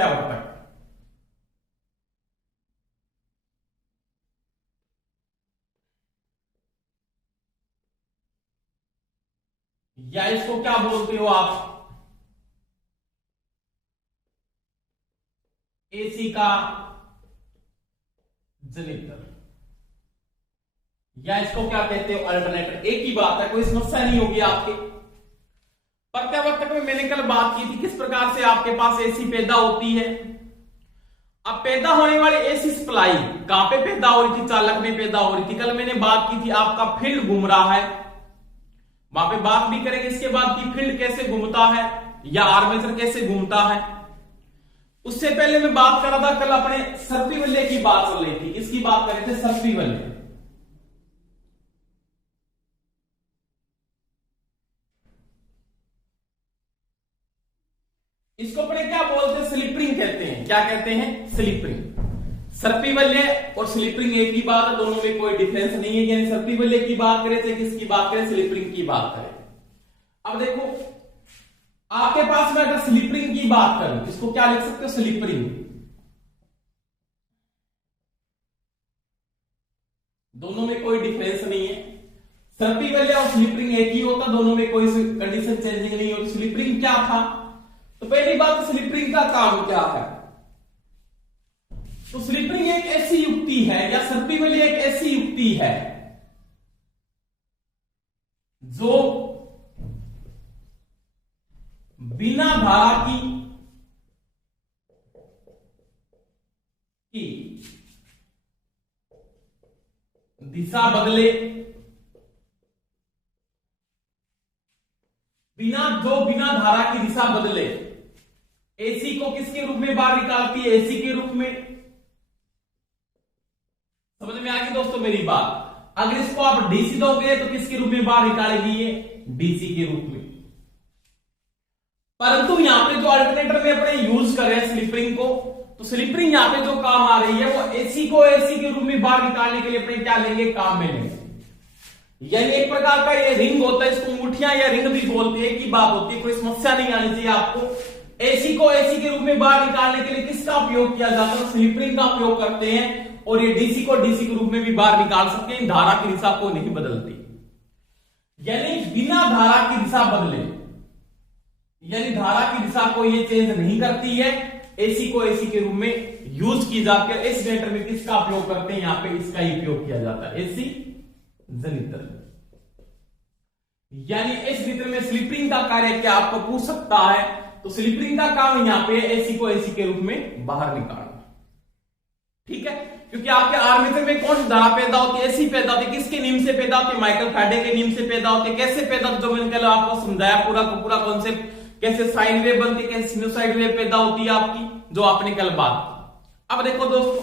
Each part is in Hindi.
प्रत्यावर्तक। या इसको क्या बोलते हो आप, एसी का जनित्र, या इसको क्या कहते हो, अल्टरनेटर। एक ही बात है, कोई समस्या नहीं होगी आपके। प्रत्यावर्तक में मैंने कल बात की थी किस प्रकार से आपके पास एसी पैदा होती है। अब पैदा होने वाली एसी सप्लाई कहां पे पैदा हो रही थी, चालक में पैदा हो रही थी। कल मैंने बात की थी आपका फील्ड घूम रहा है, वहां पे बात भी करेंगे इसके बाद कि फील्ड कैसे घूमता है या आर्मेचर कैसे घूमता है। उससे पहले मैं बात कर रहा था कल अपने सर्पी वलय की बात चल रही थी। इसकी बात कर रहे थे, सर्पी वलय। इसको अपने क्या बोलते हैं, स्लिप रिंग कहते हैं। क्या कहते हैं, स्लिप रिंग। सर्पी वलय और स्लिप रिंग एक ही बात है, दोनों में कोई डिफरेंस नहीं है। यानी सर्पी वलय की बात करें चाहे किसकी बात करें, स्लिप रिंग की बात करें। अब देखो आपके पास में अगर स्लिप रिंग की बात करूं, इसको क्या लिख सकते हो, स्लिप रिंग। दोनों में कोई डिफरेंस नहीं है। सर्पी वलय और स्लिप रिंग एक ही होता, दोनों में कोई कंडीशन चेंजिंग नहीं होती। स्लिप रिंग क्या था, तो पहली बात स्लिप रिंग का काम क्या है। तो स्लिप रिंग एक ऐसी युक्ति है या सर्पी वलय एक ऐसी युक्ति है जो बिना धारा की दिशा बदले, बिना धारा की दिशा बदले एसी को किसके रूप में बाहर निकालती है, एसी के रूप में। समझ में आ गई दोस्तों मेरी बात। अगर इसको आप डीसी दोगे तो किसके रूप में बाहर निकालेगी, ये डीसी के रूप में। परंतु यहां पे जो अल्टरनेटर में अपने यूज कर रहे हैं स्लिप रिंग को, तो स्लिप रिंग यहां पे जो काम आ रही है वो एसी को एसी के रूप में बाहर निकालने के लिए अपने क्या लेंगे, काम में लेंगे। यानी एक प्रकार का ये रिंग होता है, इसको मुठिया या रिंग भी बोलते हैं, की बात होती है। कोई समस्या नहीं आनी चाहिए आपको। एसी को एसी के रूप में बाहर निकालने के लिए किसका उपयोग किया जाता है, स्लिप रिंग का उपयोग करते हैं। और ये डीसी को डीसी के रूप में भी बाहर निकाल सकते हैं, धारा की दिशा को नहीं बदलती। यानी बिना धारा की दिशा बदले, यानी धारा की दिशा को ये चेंज नहीं करती है, एसी को एसी के रूप में यूज की जाती है। इस जनरेटर में किसका उपयोग करते हैं, यहां पे इसका ही उपयोग किया जाता है, एसी जनित्र। यानी इस जनित्र में स्लिप रिंग का कार्य क्या आपको पूछ सकता है, तो स्लिप रिंग का काम यहां पे एसी को एसी के रूप में बाहर निकालना। ठीक है, क्योंकि आपके आर्मेचर में कौन सी धारा पैदा होती है, एसी पैदा होती है। किसके नियम से पैदा होती है, माइकल फैराडे के नियम से पैदा होती है। कैसे पैदा होती है, जो मैंने कल आपको समझाया पूरा का पूरा कॉन्सेप्ट, कैसे साइन वेव बनती है, कैसे सिनुसाइड वेव पैदा होती है आपकी, जो आपने कल बात की। अब देखो दोस्तों,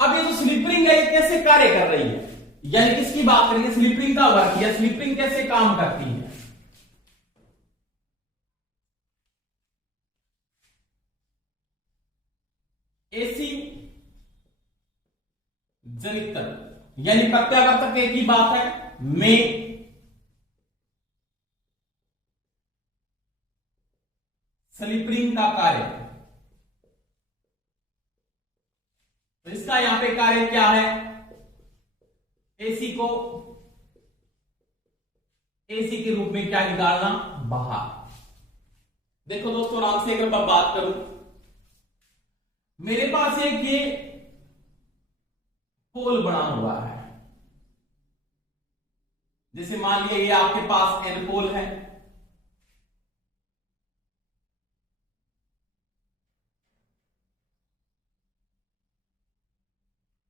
अब ये जो स्लिप रिंग है कैसे कार्य कर रही है, यानी किसकी बात करेंगे, स्लिप रिंग का वर्क, या स्लिप रिंग कैसे काम करती है। एसी जनित्र यानी प्रत्यावर्तक एक ही बात है, में स्लिप रिंग का कार्य। तो इसका यहां पे कार्य क्या है, एसी को एसी के रूप में क्या निकालना, बाहर। देखो दोस्तों आराम से अगर मैं बात करूं, मेरे पास एक ये पोल बना हुआ है। जैसे मान लिया ये आपके पास एन पोल है,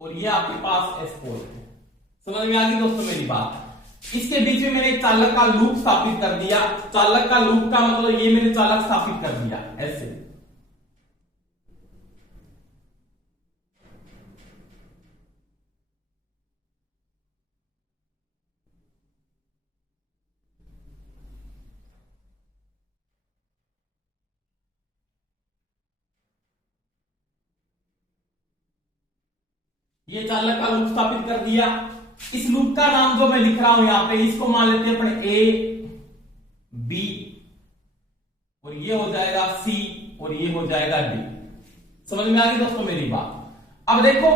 और ये आपके पास एस पोल है। समझ में आ गई दोस्तों मेरी बात। इसके बीच में मैंने एक चालक का लूप स्थापित कर दिया। चालक का लूप का मतलब ये मैंने चालक स्थापित कर दिया ऐसे। ये चालक का लूप स्थापित कर दिया। इस लूप का नाम जो मैं लिख रहा हूं यहां पे, इसको मान लेते हैं अपने ए बी, और ये हो जाएगा सी, और ये हो जाएगा डी। समझ में आ गई दोस्तों मेरी बात। अब देखो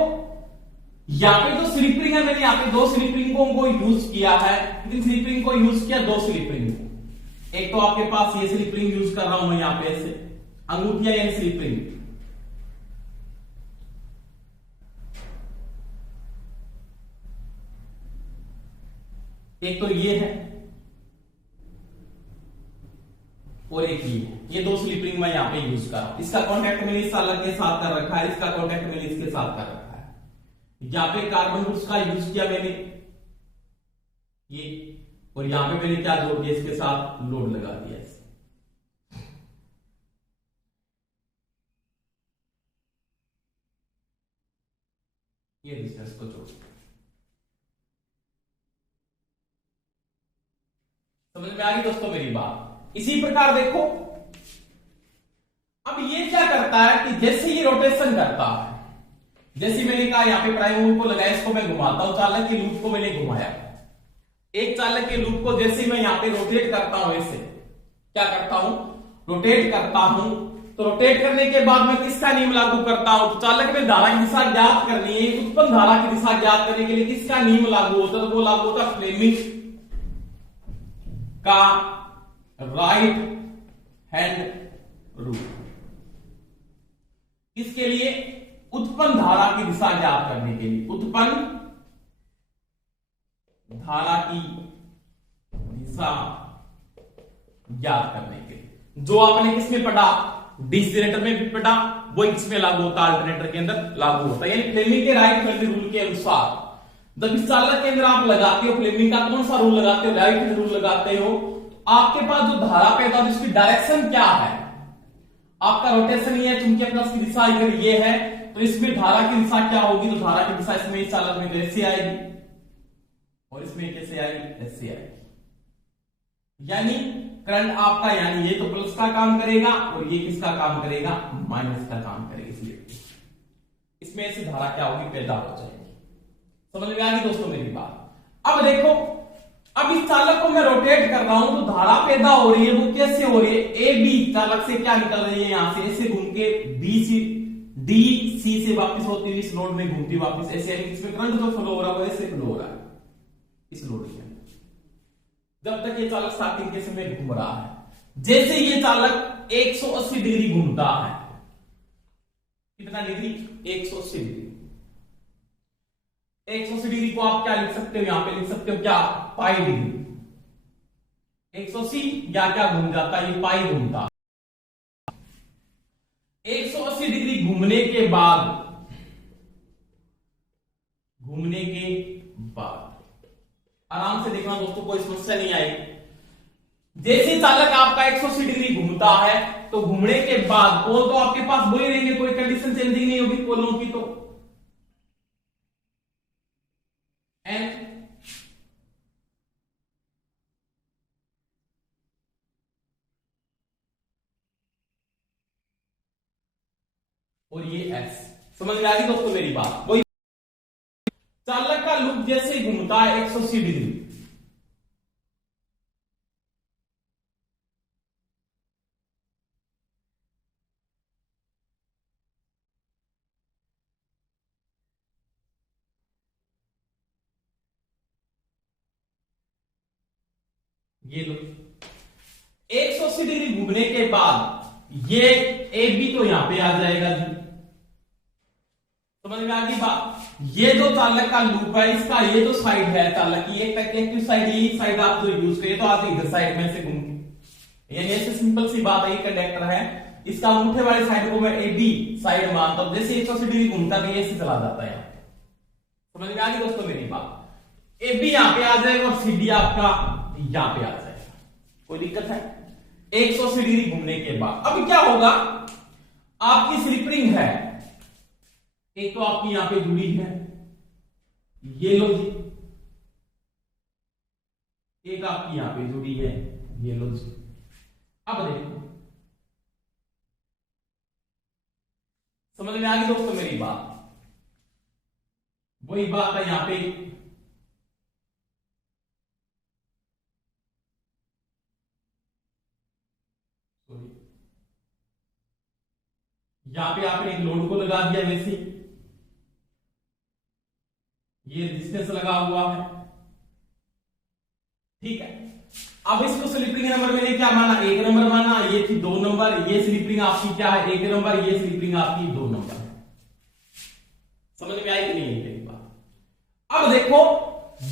यहां पे जो स्लिप रिंग है, मैंने यहां पे दो स्लिप रिंगों को यूज किया है, कितनी स्लिप रिंग को यूज किया, दो स्लिप रिंग को। एक तो आपके पास ये स्लिप रिंग यूज कर रहा हूं मैं यहां पे ऐसे अंगूठिया यानी स्लिप रिंग, एक तो ये है और एक ये दो स्लिप रिंग मैं यहां पे यूज कर रहा हूं। इसका कॉन्टेक्ट मैंने इस अलग के साथ कर रखा है, इसका कॉन्टेक्ट मैंने इसके साथ कर रखा है। यहां पे कार्बन ग्रुप्स का यूज किया मैंने ये, और यहां पे मैंने क्या जोड़ दिया, इसके साथ लोड लगा दिया इसे। ये डिस्टेंस को जोड़, समझ में आ गई दोस्तों मेरी बात। इसी प्रकार देखो अब ये क्या करता है कि जैसे ये रोटेशन करता है, जैसे मैंने कहा यहां पे प्राइम मूव को लगाया, इसको मैं घुमाता हूं, चालक के लूप को मैंने घुमाया, एक चालक के लूप को जैसे मैं यहां पे रोटेट करता हूं, ऐसे क्या करता हूं, रोटेट करता हूं, तो रोटेट करने के बाद मैं किसका नियम लागू करता हूं, तो चालक में धारा की दिशा ज्ञात करनी है, उत्पन्न धारा की दिशा ज्ञात करने के लिए किसका नियम लागू होता है, तो वो लागू होता है फ्लेमिंग का राइट हैंड रूल। किसके लिए, उत्पन्न धारा की दिशा ज्ञात करने के लिए, उत्पन्न धारा की दिशा ज्ञात करने के लिए। जो आपने किसमें पढ़ा, डीसी जनरेटर में भी पढ़ा, वही किसमें लागू होता है, अल्टरनेटर के अंदर लागू होता है। यानी फ्लेमिंग के राइट हैंड रूल के अनुसार जब इस चालक के अंदर आप लगाते हो, फ्लेमिंग का कौन सा रूल लगाते हो, राइट हैंड रूल लगाते हो, तो आपके पास जो धारा पैदा होती है उसकी डायरेक्शन क्या है, आपका रोटेशन ये है, चूंकि प्लस की दिशा अगर ये है तो इसमें धारा की दिशा क्या होगी, तो धारा की दिशा इसमें इस चालक में ऐसे आएगी और इसमें कैसे आएगी, ऐसे आएगी। यानी करंट आपका, यानी ये तो प्लस का काम करेगा और ये किसका काम करेगा, माइनस का काम करेगा, इसलिए इसमें ऐसी धारा क्या होगी, पैदा हो जाएगी। समझ में आ गई दोस्तों मेरी बात। अब देखो अब इस चालक को मैं रोटेट कर रहा हूं तो धारा पैदा हो रही है, वो कैसे हो रही है, ए बी चालक से क्या निकल रही है, यहां से ऐसे घूम के बी सी डी सी से वापस होती हुई इस लोड में घूमती वापस ऐसे, इसमें करंट जो फ्लो हो रहा है वो ऐसे फ्लो हो रहा है इस लोड के अंदर, जब तक ये चालक स्टार्टिंग के समय घूम रहा है। जैसे ये चालक 180 डिग्री घूमता है, कितना डिग्री, 180 डिग्री, 180 डिग्री को आप क्या लिख सकते हो, यहां पे लिख सकते हो क्या, पाई डिग्री, 180 या क्या घूम जाता है, ये पाई घूमता। 180 डिग्री घूमने के बाद आराम से देखना दोस्तों, कोई समस्या नहीं आएगी। जैसे चालक आपका 180 डिग्री घूमता है तो घूमने के बाद पोल तो आपके पास वही रहेंगे, कोई कंडीशन चेंजिंग नहीं होगी पोलों की, तो एन और ये एस। समझ में आ गई दोस्तों मेरी बात। वही चालक का लूप जैसे घूमता है 180 डिग्री, ये लो 180 डिग्री घूमने के बाद ये ए बी तो यहां पे आ जाएगा जी। समझ में आ गई बात। ये जो चालक का लूप है इसका ये जो साइड है चालक की, एक एक्टिव साइड, ये साइड आप जो यूज करिए तो आप इधर साइड में से घूम के, यानी ऐसे सिंपल सी बात है, ये कंडक्टर है, इसका अंगूठे वाली साइड को मैं ए बी साइड मानता हूं, जैसे 180 डिग्री घूमता है ऐसे चला जाता है। समझ में आ गई दोस्तों मेरी बात। ए बी यहां पे आ जाएगा और सी डी आपका यहां पे आ जाएगा, कोई दिक्कत है। 180 डिग्री घूमने के बाद अब क्या होगा, आपकी स्लिप रिंग है, एक तो आपकी यहां पे जुड़ी है, ये लो जी, एक आपकी यहां पे जुड़ी है, ये लो जी। अब देखो समझ में आ गई दोस्तों मेरी बात। वही बात है यहां पे, यहां पे आपने एक लोड को लगा दिया वैसे, ये रेजिस्टेंस लगा हुआ है, ठीक है। अब इसको स्लिप रिंग नंबर मैंने क्या माना, 1 नंबर माना, ये थी 2 नंबर, ये स्लिप रिंग आपकी क्या है 1 नंबर, ये स्लिप रिंग आपकी 2 नंबर है। समझ में आई कि नहीं है मेरी बात। अब देखो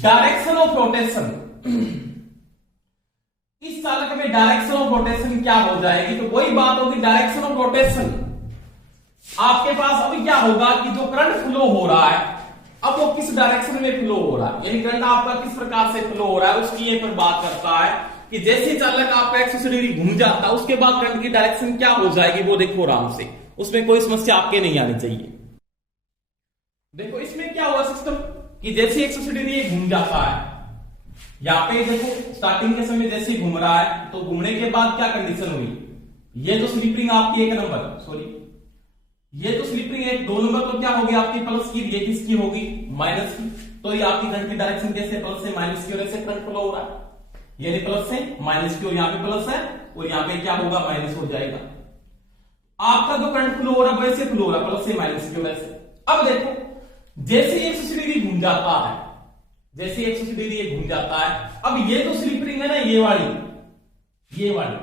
डायरेक्शन ऑफ रोटेशन, इस चालक में डायरेक्शन ऑफ रोटेशन क्या हो जाएगी, तो वही बात होगी डायरेक्शन ऑफ रोटेशन। आपके पास अभी क्या होगा कि जो करंट फ्लो हो रहा है, अब वो किस डायरेक्शन में फ्लो हो रहा है, यानी करंट आपका किस प्रकार से फ्लो हो रहा है उसकी ये पर बात करता है कि जैसे चालक आपका 180 डिग्री घूम जाता है उसके बाद करंट की डायरेक्शन क्या हो जाएगी, वो देखो आराम से, उसमें कोई समस्या आपके नहीं आनी चाहिए। देखो इसमें क्या हुआ सिस्टम कि जैसे 180 डिग्री घूम जाता है, यहां पे देखो स्टार्टिंग के समय जैसे ही घूम रहा है तो घूमने के बाद क्या कंडीशन हुई, ये जो स्लिप रिंग आपकी 1 नंबर, सॉरी ये तो स्लिप रिंग है 2 नंबर, तो क्या होगी आपकी प्लस की, ये किसकी होगी माइनस की, तो ये आपकी करंट की डायरेक्शन कैसे प्लस से माइनस की वजह से करंट फ्लो हो रहा है, यानी प्लस से माइनस की, और यहाँ पे प्लस है और यहाँ पे क्या होगा माइनस हो जाएगा। आपका जो करंट फ्लो हो रहा है वैसे फ्लो हो रहा है प्लस से माइनस की वजह से। अब देखो जैसे 180 डिग्री घूम जाता है, जैसे 180 डिग्री घूम जाता है, अब ये जो स्लिप रिंग है ना ये वाली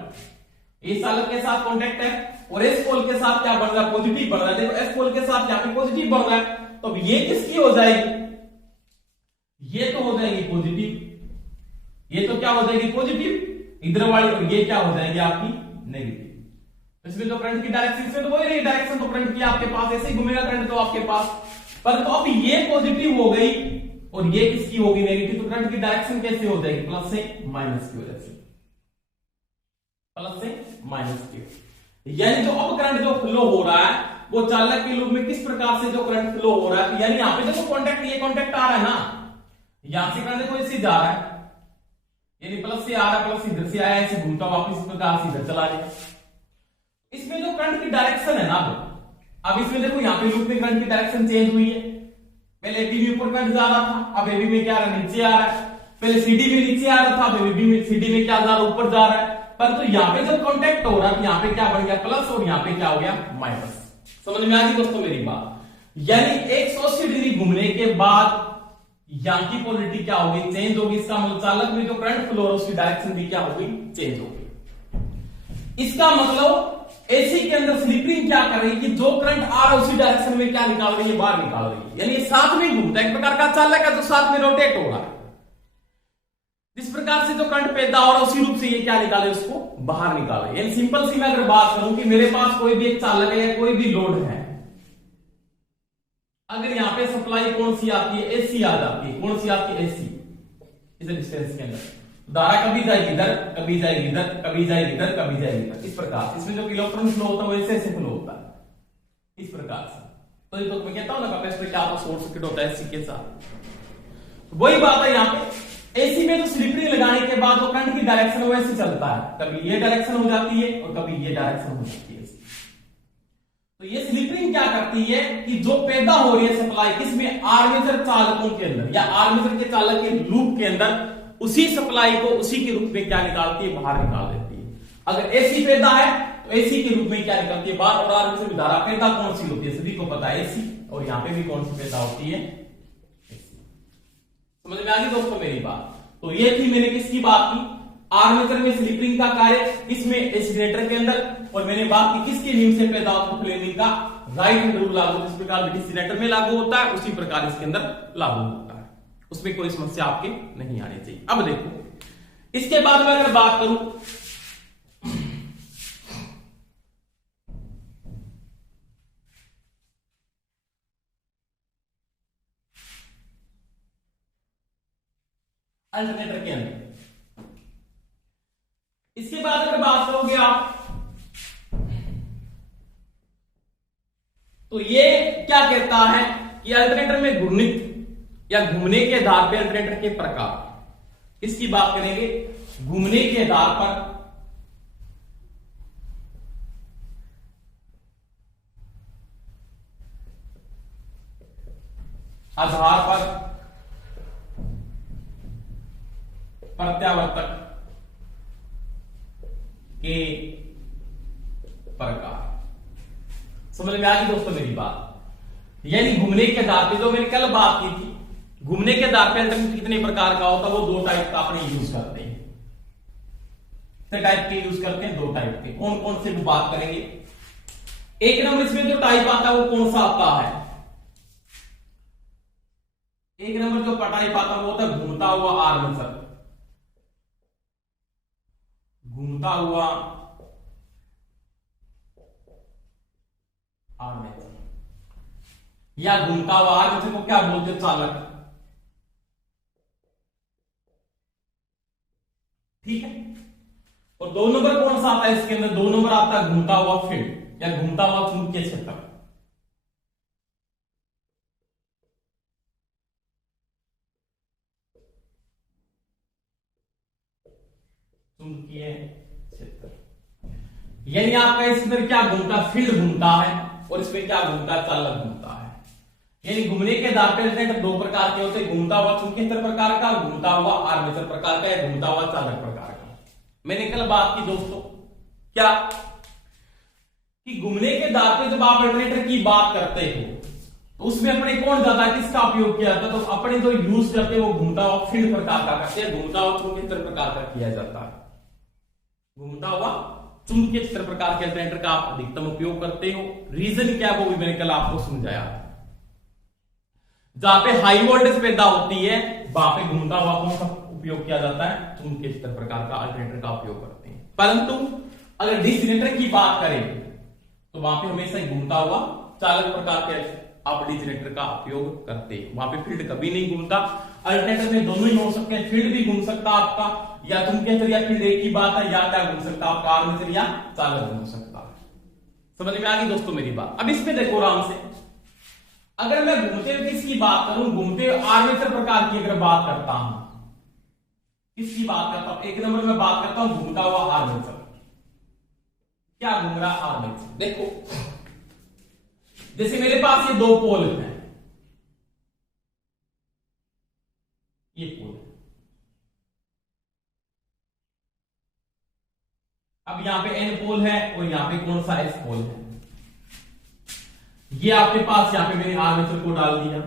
इस चालक के साथ कॉन्टेक्ट है और एस पोल के साथ क्या बन रहा है पॉजिटिव बन रहा है, देखो एस पोल के साथ यहाँ पे पॉजिटिव बन रहा है, तो अब ये किसकी हो जाएगी, ये तो हो जाएगी पॉजिटिव, ये तो क्या हो जाएगी पॉजिटिव इधर वाली, और ये क्या हो जाएगी आपकी नेगेटिव। इसमें जो करंट की डायरेक्शन से तो वही रही डायरेक्शन, तो करंट की आपके पास ऐसे ही घूमेगा करंट तो आपके पास, पर तो अब ये पॉजिटिव हो गई और ये किसकी होगी नेगेटिव, तो करंट की डायरेक्शन कैसे हो जाएगी प्लस से माइनस की वजह से, प्लस से माइनस की, यानी जो अब करंट जो फ्लो हो रहा है वो चालक के लूप में किस प्रकार से जो करंट फ्लो हो रहा है, यानी यहां पे देखो कांटेक्ट, ये कांटेक्ट आ रहा है ना, यहां से करंट देखो इससे जा रहा है, यानी प्लस से आ रहा है, प्लस इधर से आया ऐसे घूमता वापस इस प्रकार से इधर चला गया। इसमें जो करंट की डायरेक्शन है ना, अब इसमें देखो यहाँ पे लूप में करंट की डायरेक्शन चेंज हुई है, पहले एबी में ऊपर करंट जा रहा था, अब एबी में क्या आ रहा है नीचे आ रहा है, पहले सीडी में नीचे आ रहा था, अब एबी में सीडी में क्या जा रहा है ऊपर जा रहा है, पर तो यहाँ पे जब कांटेक्ट हो रहा है यहाँ पे क्या बन गया प्लस और यहाँ पे क्या हो गया माइनस। समझ में आ गई दोस्तों मेरी बात, यानी 180 डिग्री घूमने के बाद यहाँ की पोलरिटी क्या होगी चेंज होगी, इसका मतलब चालक में जो करंट फ्लो हो रहा है उसकी डायरेक्शन भी क्या होगी चेंज होगी। इसका मतलब एसी के अंदर स्लिप रिंग क्या कर रही है कि जो करंट आ रहा है उसी डायरेक्शन में क्या निकाल रही है बाहर निकाल रही है, यानी साथ में घूमता है, एक प्रकार का चालक है जो साथ में रोटेट हो रहा है, जिस प्रकार से जो करंट पैदा हो रहा है उसी रूप से ये क्या निकाले उसको बाहर निकाले। यानी सिंपल सी मैं अगर बात करूं कि मेरे पास कोई भी एक चालक है या कोई भी लोड है, अगर यहां पे सप्लाई कौन सी आती है एसी आ जाती है, कौन सी आती है एसी, इस डिस्टेंस के अंदर धारा कभी जाएगी इधर कभी जाएगी इधर कभी जाएगी इधर कभी जाएगी इधर, इस प्रकार इसमें जो इलेक्ट्रॉन फ्लो होता है वो ऐसे फ्लो होता है इस प्रकार से। तो ये तो मैं कहता हूं ना कैपेसिटर क्या होता है शॉर्ट सर्किट होता है एसी के साथ, वही बात है यहाँ पे एसी में तो स्लिप रिंग लगाने के बाद वो करंट की डायरेक्शन वैसे चलता है, कभी ये डायरेक्शन हो जाती है और कभी ये डायरेक्शन हो जाती है। तो ये स्लिप रिंग क्या करती है कि जो पैदा हो रही है सप्लाई किसमें आर्मेचर चालकों के अंदर या आर्मेचर के चालक के लूप के अंदर, उसी सप्लाई को उसी के रूप में क्या निकालती है बाहर निकाल देती है। अगर एसी पैदा है तो एसी के रूप में क्या निकलती है बाहर, और आर्मेचर में धारा पैदा कौन सी होती है सभी को पता है एसी, और यहाँ पे भी कौन सी पैदा होती है एसी। समझ में आ गई दोस्तों मेरी बात। तो ये थी मैंने किसकी बात की, आर्मेचर में स्लिप रिंग का कार्य किसमें एसी जनरेटर के अंदर, और मैंने बात की किसके नियम से पैदा होता है फ्लेमिंग का राइट हैंड रूल लागू, जिस प्रकार डीसी जनरेटर में लागू होता है उसी प्रकार इसके अंदर लागू होता है, उसमें कोई समस्या आपके नहीं आनी चाहिए। अब देखो इसके बाद में अगर बात करूं अल्टरनेटर के अंदर, इसके बाद अगर बात करोगे आप तो ये क्या कहता है कि अल्टरनेटर में घूर्णित या घूमने के आधार पर अल्टरनेटर के प्रकार, इसकी बात करेंगे घूमने के आधार पर प्रत्यावर्तक के प्रकार। समझ में आ गई दोस्तों मेरी बात। यानी घूमने के आधार पे जो मैंने कल बात की थी, घूमने के आधार पे अल्टरनेटर कितने प्रकार का होता है, वो 2 टाइप का अपने यूज करते हैं। कितने टाइप के यूज करते हैं? 2 टाइप के। कौन कौन से वो बात करेंगे। एक नंबर इसमें जो टाइप आता है वो कौन सा आता है? एक नंबर जो टाइप आता है वो होता है घूमता हुआ आर्मेचर। घूमता हुआ आर्मेचर या घूमता हुआ आर्मेचर को क्या बोलते हैं? चालक। ठीक है। और 2 नंबर कौन सा आता है इसके अंदर? 2 नंबर आता है घूमता हुआ फील्ड या घूमता हुआ चुंबकीय क्षेत्र। चुंबकीय क्षेत्र यानी आपका इसके अंदर क्या घूमता? फील्ड घूमता है और इसमें क्या घूमता? चालक घूमता है। यानी घूमने के आधार पर अल्टरनेटर 2 प्रकार के होते हैं, घूमता हुआ चुंबकीय क्षेत्र प्रकार का, घूमता हुआ आर्मेचर प्रकार का या घूमता हुआ चालक प्रकार का। मैंने कल बात की दोस्तों क्या कि घूमने के आधार पर जब आप अल्टरनेटर की बात करते हो तो उसमें अपने कौन ज्यादा किसका उपयोग किया जाता है? तो अपने जो यूज करते हैं वो घूमता हुआ फील्ड प्रकार का करते हैं, घूमता हुआ चुंबकीय क्षेत्र प्रकार का किया जाता है। घूमता हुआ चुंबकीय क्षेत्र प्रकार के अल्टरनेटर का आप अधिकतम उपयोग करते हो। रीजन क्या है वो भी मैंने कल आपको समझाया। जहां पे हाई वोल्टेज पैदा होती है वहां पे घूमता हुआ कौन सा उपयोग किया जाता है? चुंबकीय क्षेत्र प्रकार का अल्टरनेटर का उपयोग करते हैं। परंतु अगर डीसी जनरेटर की बात करें तो वहां पे हमेशा ही घूमता हुआ चालक प्रकार के आप डीसी जनरेटर का उपयोग करते हैं। वहां पे फील्ड कभी नहीं घूमता। अल्टरनेटर में दोनों ही हो सकते हैं, फील्ड भी घूम सकता आपका या चुंबकीय क्षेत्र या फील्ड एक ही बात है, या क्या घूम सकता आपका आर्मेचर या चालक घूम सकता है। समझ में आ गई दोस्तों मेरी बात। अब इसमें देखो आराम से, अगर मैं घूमते हुए किसकी बात करूं, घूमते हुए आर्मेचर प्रकार की अगर बात करता हूं, किसकी बात करता हूं? एक नंबर में बात करता हूं घूमता हुआ आर्मेचर। क्या घूम रहा आर्मेचर? देखो जैसे मेरे पास ये 2 पोल हैं, ये पोल है। अब यहां पे N पोल है और यहां पे कौन सा S पोल है। ये आपके पास यहां पे मैंने आर्मेचर को डाल दिया।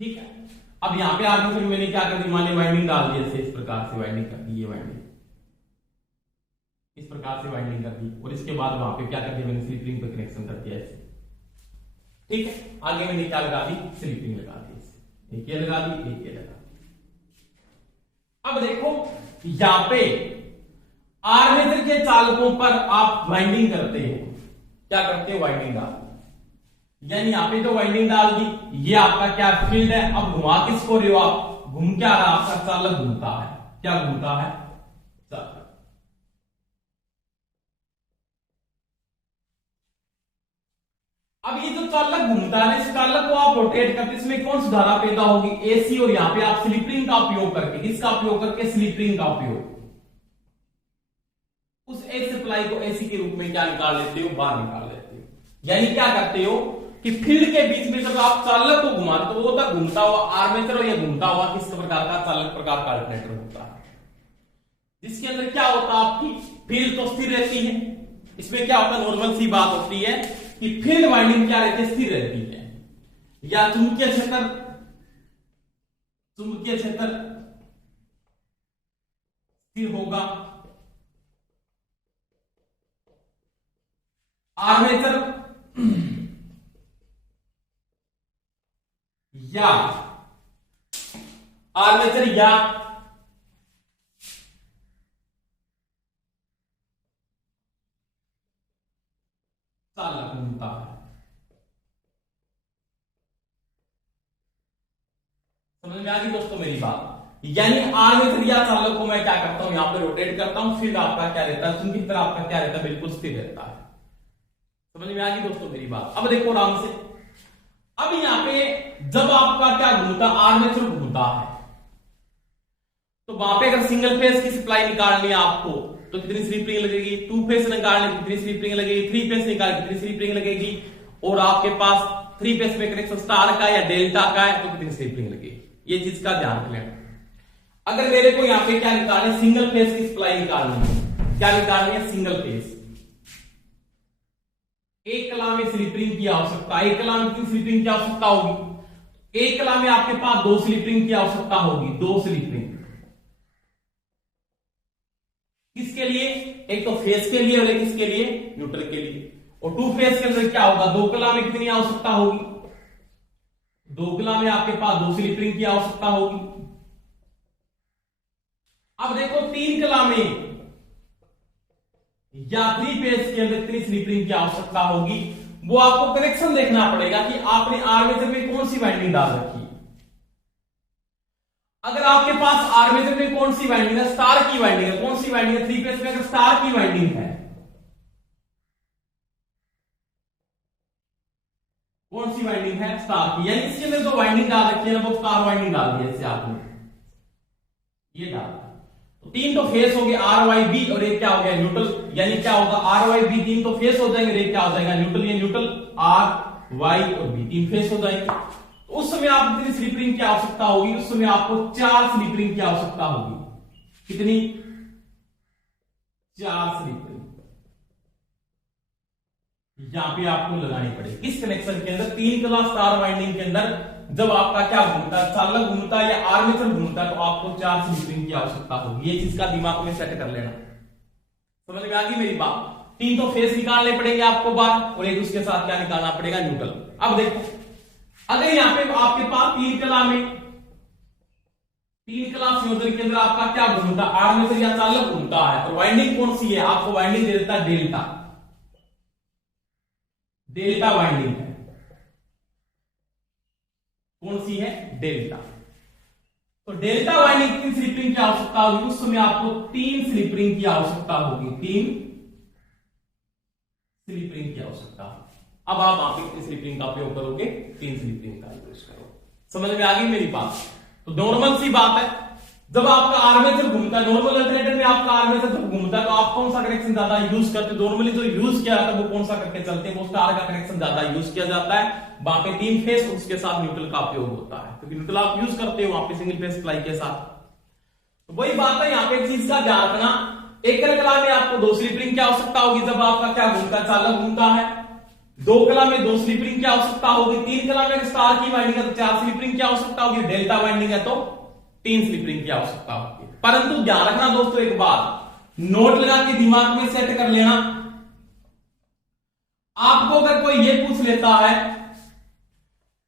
ठीक है। अब यहां पे आर्मेचर में मैंने क्या कर दी? मान ली वाइंडिंग डाल दी, ऐसे इस प्रकार से वाइंडिंग कर दी। ये वाइंडिंग इस प्रकार से वाइंडिंग कर दी और इसके बाद वहां पे क्या कर दिया? मैंने स्लिप रिंग पे कनेक्शन कर दिया ऐसे। ठीक है। आगे मैंने क्या लगा दी? स्लिप रिंग लगा दी। एक ये लगा दी, एक ये लगा दी। अब देखो यहां पे आर्मेचर के चालकों पर आप वाइंडिंग करते हो। क्या करते हो? वाइंडिंग डाल दी। यानी यहां पे जो वाइंडिंग डाल दी, ये आपका क्या फील्ड है। अब घुमा किसको रहे हो आप? घूम क्या रहा? आपका चालक घूमता है। क्या घूमता है? चालक। अब ये जो चालक घूमता है, इस चालक को आप रोटेट करते, इसमें कौन सी धारा पैदा होगी? एसी। और यहां पे आप स्लिप रिंग का उपयोग करके, किसका उपयोग करके? स्लिप रिंग का उपयोग। उस एक सप्लाई को एसी के रूप में क्या निकाल लेते हो? बाहर निकाल लेते हो। यानी क्या करते हो कि फील्ड के बीच में जब आप चालक को घुमाते तो वो होता घूमता हुआ आर्मेचर, और ये घूमता हुआ किस प्रकार का? चालक प्रकार का अल्टरनेटर होता है, जिसके अंदर क्या होता है? आपकी फील्ड तो स्थिर रहती है। इसमें क्या होता है? नॉर्मल सी बात होती है कि फील्ड वाइंडिंग क्या रहती है? स्थिर रहती है। या चुंबकीय क्षेत्र स्थिर होगा। आर्मेचर या चालक घूमता है। समझ में आ गई दोस्तों मेरी बात। यानी आर्मेचर या चालक को मैं क्या करता हूं? यहां पे रोटेट करता हूं। फील्ड आपका क्या रहता है? चुंबकीय क्षेत्र आपका क्या रहता है? बिल्कुल स्थिर रहता है। समझ में आ गई दोस्तों मेरी बात। अब देखो आराम से, अब यहां पे जब आपका क्या घूमता? आर्मेचर घूमता है, तो वहां पे अगर सिंगल फेज की सप्लाई निकालनी है आपको तो कितनी स्लिप रिंग लगेगी? 2 फेज निकालने कितनी स्लिप रिंग लगेगी? 3 फेज निकालने कितनी स्लिप रिंग लगेगी? और आपके पास 3 फेज में कनेक्शन स्टार का या डेल्टा का है तो कितनी स्लिप रिंग लगेगी? ये चीज का ध्यान रखना। अगर मेरे को यहां पे क्या निकालना है, सिंगल फेज की सप्लाई निकालनी है, क्या निकालनी है, सिंगल फेज। एक कला में स्लिप रिंग की आवश्यकता, एक कला में कितनी स्लिप रिंग की आवश्यकता होगी, एक कला में आपके पास 2 स्लिप रिंग की आवश्यकता होगी, 2 स्लिप रिंग। किसके लिए, एक तो फेज के लिए और एक किसके लिए, न्यूट्रल के लिए। और 2 फेज के अंदर क्या होगा, 2 कला में कितनी आवश्यकता होगी, 2 कला में आपके पास 2 स्लिप रिंग की आवश्यकता होगी। अब देखो 3 कला में या 3 फेज के अंदर कितनी स्लिप रिंग की आवश्यकता होगी, वो आपको कनेक्शन देखना पड़ेगा कि आपने आर्मेचर में कौन सी वाइंडिंग डाल रखी है। अगर आपके पास आर्मेचर में कौन सी वाइंडिंग है, स्टार की वाइंडिंग है, कौन सी वाइंडिंग है, 3 फेज में अगर स्टार की वाइंडिंग है, कौन सी वाइंडिंग है, स्टार की, यानी इसके अंदर जो वाइंडिंग डाल रखी है ना, वो स्टार वाइंडिंग डाल दी है इससे आपने, ये डाल। तो 3 तो फेस हो गए आर वाई बी, और एक क्या हो गया, न्यूट्रल। यानी क्या होगा, आर वाई बी 3 तो फेस हो जाएंगे, एक क्या हो जाएगा, न्यूट्रल। ये न्यूट्रल आर वाई और बी 3 फेस हो जाएंगे। तो उस समय आपको कितनी स्लिप रिंग की आवश्यकता होगी, उस समय आपको 4 स्लिप रिंग की आवश्यकता होगी। कितनी, 4 स्लिप रिंग यहां पे आपको लगानी पड़ेगी। किस कनेक्शन के अंदर, 3 कला स्टार वाइंडिंग के अंदर जब आपका क्या घूमता है, चालक घूमता है या आर्मेचर घूमता है, तो आपको 4 स्लिप रिंग की आवश्यकता होगी। ये चीज का दिमाग में सेट कर लेना। समझ में आ गई मेरी बात। 3 तो फेस निकालने पड़ेंगे आपको बाहर, और एक उसके साथ क्या निकालना पड़ेगा, न्यूट्रल। अब देखो, अगर यहां पे आपके पास 3 कला में, 3 कला संयोजन के अंदर आपका क्या घूमता है, आर्मेचर या चालक घूमता है, और वाइंडिंग कौन सी है, आपको वाइंडिंग दे देता है डेल्टा, डेल्टा वाइंडिंग है। कौन सी है, डेल्टा। तो डेल्टा वाइंडिंग कितनी स्लिप रिंग की आवश्यकता होगी, उस समय आपको 3 स्लिप रिंग की आवश्यकता होगी, 3 स्लिप रिंग की आवश्यकता। अब आप कितनी स्लिप रिंग का उपयोग करोगे, 3 स्लिप रिंग का यूज करो। समझ में आ गई मेरी बात। तो नॉर्मल सी बात है, जब आपका आर्मेचर घूमता है, नॉर्मल अल्टरनेटर में आपका आर्मेचर जब घूमता है, तो आप कौन सा कनेक्शन ज्यादा यूज करते हैं, नॉर्मली जो यूज किया जाता है वो कौन सा करके चलते हैं, वो स्टार का कनेक्शन ज्यादा यूज किया जाता है। वहां पे 3 फेस, उसके साथ न्यूट्रल का उपयोग होता है, क्योंकि न्यूट्रल आप यूज करते हो वहां पे सिंगल फेस सप्लाई के साथ। तो वही बात है, यहाँ पे एक चीज का ध्यान रखना, एक कला में आपको 2 स्लिप रिंग की आवश्यकता होगी, जब आपका क्या घूमता है, चालक घूमता है। 2 कला में 2 स्लिप रिंग की आवश्यकता होगी। 3 कला में स्टार की वाइंडिंग है तो 4 स्लिप रिंग की आवश्यकता होगी। डेल्टा वाइंडिंग है तो 3 स्लिप रिंग की आवश्यकता होगी। परंतु ध्यान रखना दोस्तों, एक बात नोट लगा के दिमाग में सेट कर लेना, आपको अगर कोई ये पूछ लेता है